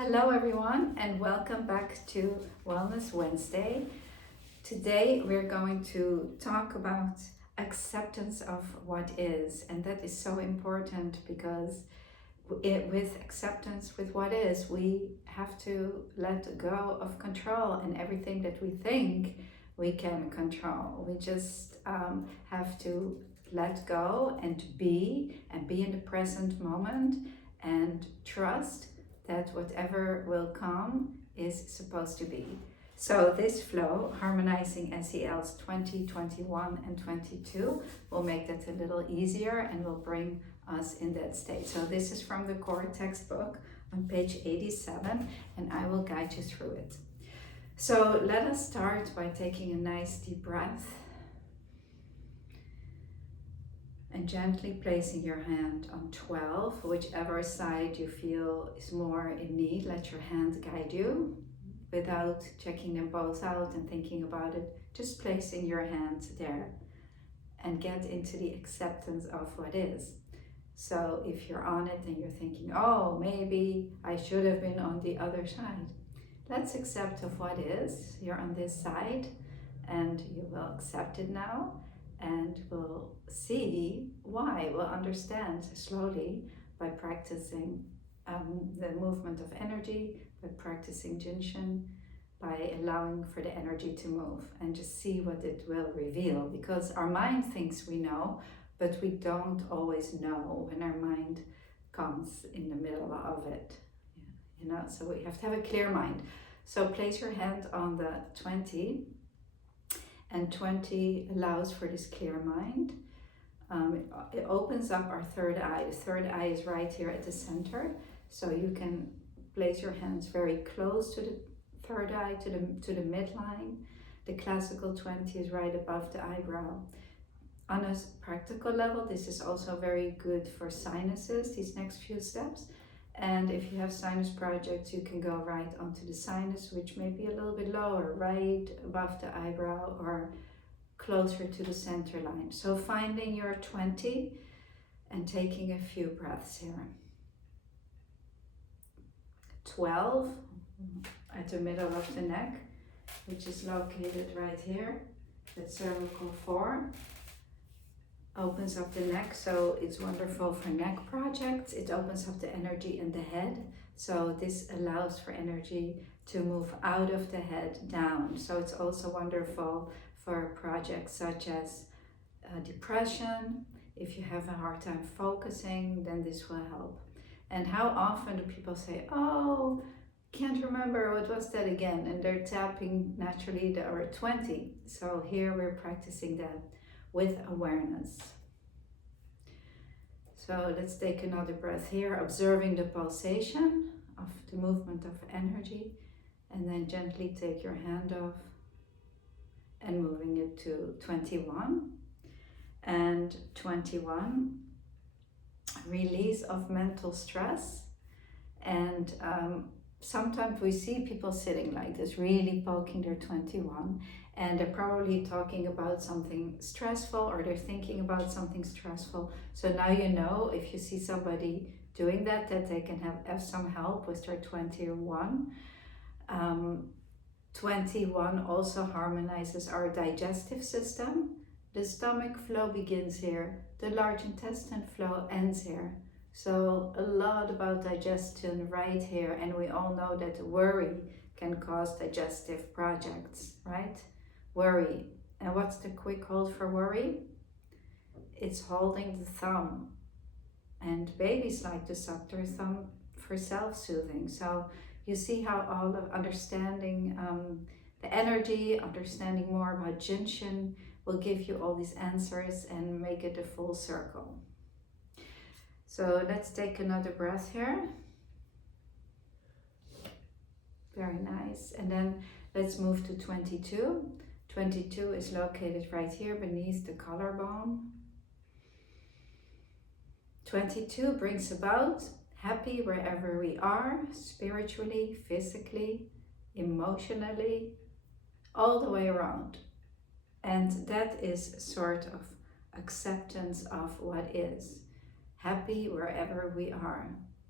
Hello everyone and welcome back to Wellness Wednesday. Today we're going to talk about acceptance of what is, and that is so important because with acceptance with what is, we have to let go of control, and everything that we think we can control. We just have to let go and be in the present moment and trust that whatever will come is supposed to be. So this flow, harmonizing SELs 20, 21 and 22, will make that a little easier and will bring us in that state. So this is from the core textbook on page 87, and I will guide you through it. So let us start by taking a nice deep breath and gently placing your hand on 12, whichever side you feel is more in need. Let your hand guide you without checking them both out and thinking about it. Just placing your hand there and get into the acceptance of what is. So if you're on it and you're thinking, oh, maybe I should have been on the other side, let's accept of what is. You're on this side and you will accept it now. And we'll see why. We'll understand slowly by practicing the movement of energy, by practicing jinshin, by allowing for the energy to move, and just see what it will reveal. Because our mind thinks we know, but we don't always know when our mind comes in the middle of it. So we have to have a clear mind. So place your hand on the 20. And 20 allows for this clear mind. It opens up our third eye. The third eye is right here at the center. So you can place your hands very close to the third eye, to the midline. The classical 20 is right above the eyebrow. On a practical level, this is also very good for sinuses, these next few steps. And if you have sinus projects, you can go right onto the sinus, which may be a little bit lower, right above the eyebrow or closer to the center line. So finding your 20 and taking a few breaths here. 12 at the middle of the neck, which is located right here. That's cervical 4. Opens up the neck, so it's wonderful for neck projects. It opens up the energy in the head, so this allows for energy to move out of the head down. So it's also wonderful for projects such as depression. If you have a hard time focusing, then this will help. And how often do people say, oh, can't remember, what was that again? And they're tapping naturally the 20. So here we're practicing that with awareness. So let's take another breath here, observing the pulsation of the movement of energy, and then gently take your hand off and moving it to 21. And 21, release of mental stress. And sometimes we see people sitting like this, really poking their 21. And they're probably talking about something stressful, or they're thinking about something stressful. So now you know, if you see somebody doing that they can have some help with their 21. 21 also harmonizes our digestive system. The stomach flow begins here. The large intestine flow ends here. So a lot about digestion right here. And we all know that worry can cause digestive projects, right? Worry. And what's the quick hold for worry? It's holding the thumb. And babies like to suck their thumb for self-soothing. So you see how all of understanding the energy, understanding more about jinshin will give you all these answers and make it a full circle. So let's take another breath here. Very nice. And then let's move to 22. 22 is located right here beneath the collarbone. 22 brings about happy wherever we are, spiritually, physically, emotionally, all the way around. And that is sort of acceptance of what is. Happy wherever we are,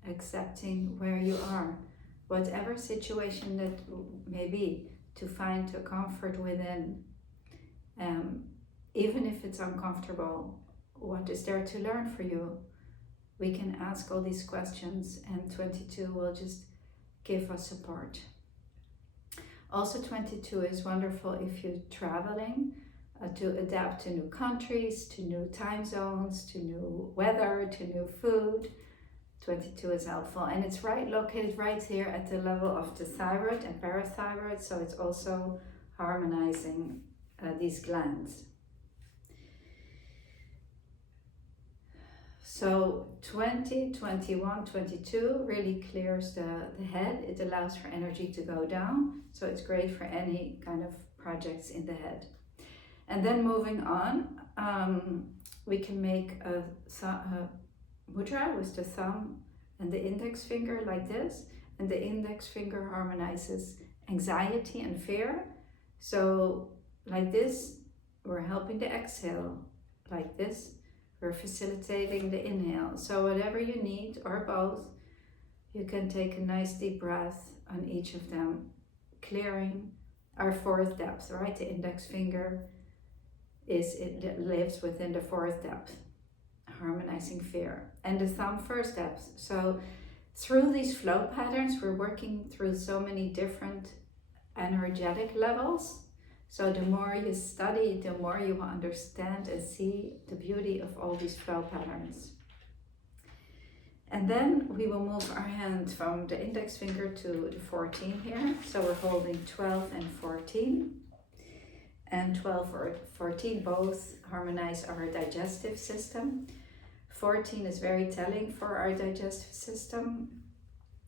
accepting where you are. whatever situation that may be, to find a comfort within. Even if it's uncomfortable, what is there to learn for you? We can ask all these questions, and 22 will just give us support. Also, 22 is wonderful if you're traveling, to adapt to new countries, to new time zones, to new weather, to new food. 22 is helpful, and it's located right here at the level of the thyroid and parathyroid, so it's also harmonizing these glands. So 20, 21, 22 really clears the head. It allows for energy to go down, so it's great for any kind of projects in the head. And then moving on, we can make a mudra with the thumb and the index finger like this, and the index finger harmonizes anxiety and fear. So like this, we're helping the exhale. Like this, we're facilitating the inhale. So whatever you need, or both, you can take a nice deep breath on each of them, clearing our fourth depth, right? The index finger lives within the fourth depth, harmonizing fear. And the thumb first depth. So through these flow patterns, we're working through so many different energetic levels. So the more you study, the more you will understand and see the beauty of all these flow patterns. And then we will move our hand from the index finger to the 14 here. So we're holding 12 and 14. And 12 or 14 both harmonize our digestive system. 14 is very telling for our digestive system.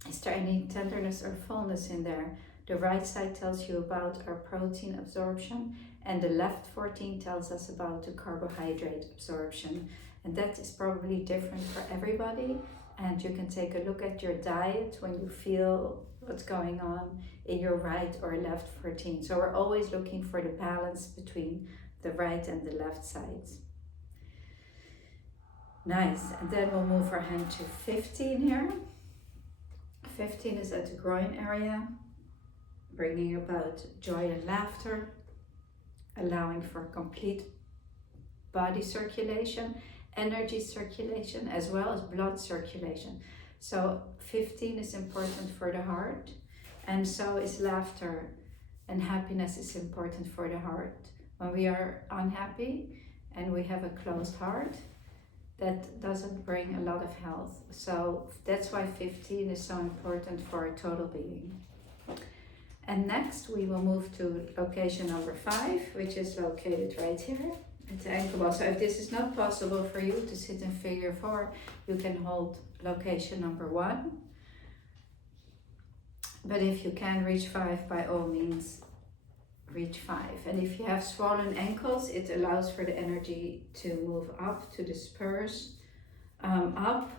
Is there any tenderness or fullness in there? The right side tells you about our protein absorption, and the left 14 tells us about the carbohydrate absorption. And that is probably different for everybody. And you can take a look at your diet when you feel what's going on in your right or left 14. So we're always looking for the balance between the right and the left sides. Nice. And then we'll move our hand to 15 here. 15 is at the groin area, bringing about joy and laughter, allowing for complete body circulation, energy circulation, as well as blood circulation. So 15 is important for the heart, and so is laughter, and happiness is important for the heart. When we are unhappy and we have a closed heart, that doesn't bring a lot of health. So that's why 15 is so important for our total being. And next we will move to location number 5, which is located right here at the ankle ball. So if this is not possible for you to sit in figure 4, you can hold location number 1. But if you can reach 5, by all means, reach 5. And if you have swollen ankles, it allows for the energy to move up to the spurs, up.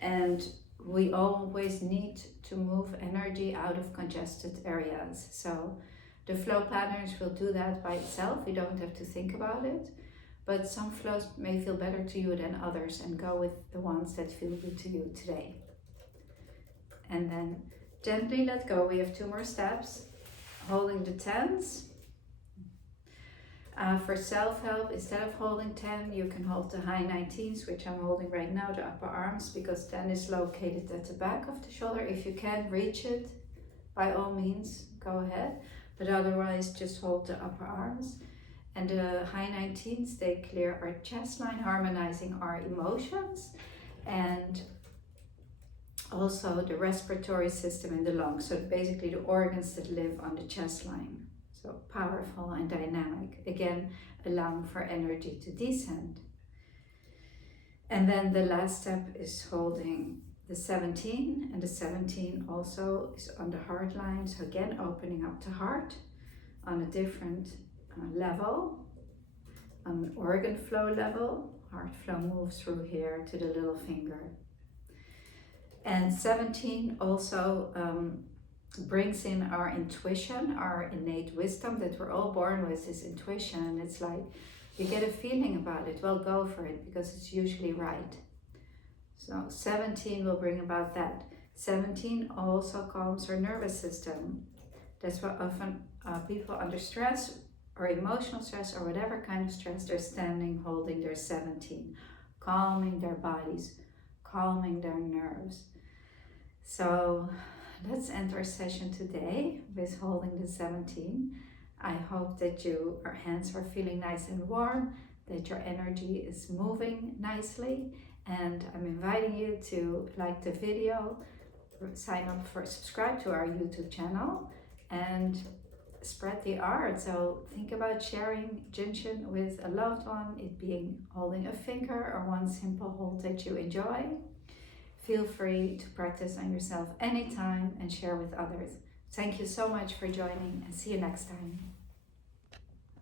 And we always need to move energy out of congested areas. So the flow patterns will do that by itself. We don't have to think about it. But some flows may feel better to you than others, and go with the ones that feel good to you today. And then gently let go. We have 2 more steps. Holding the 10s. For self-help, instead of holding 10, you can hold the high 19s, which I'm holding right now, the upper arms, because 10 is located at the back of the shoulder. If you can reach it, by all means, go ahead. But otherwise, just hold the upper arms. And the high 19s, they clear our chest line, harmonizing our emotions, and also the respiratory system in the lungs. So basically the organs that live on the chest line. So powerful and dynamic, again, allowing for energy to descend. And then the last step is holding the 17, and the 17 also is on the heart line. So again, opening up the heart on a different level, on an organ flow level. Heart flow moves through here to the little finger. And 17 also brings in our intuition, our innate wisdom that we're all born with, this intuition. And it's like, you get a feeling about it, well, go for it, because it's usually right. So 17 will bring about that. 17 also calms our nervous system. That's why often people under stress or emotional stress or whatever kind of stress, they're standing holding their 17, calming their bodies, calming their nerves. So let's end our session today with holding the 17. I hope that your hands are feeling nice and warm, that your energy is moving nicely, and I'm inviting you to like the video, sign up for, subscribe to our YouTube channel, and spread the art. So think about sharing jinshin with a loved one, it being holding a finger or one simple hold that you enjoy. Feel free to practice on yourself anytime and share with others. Thank you so much for joining, and see you next time.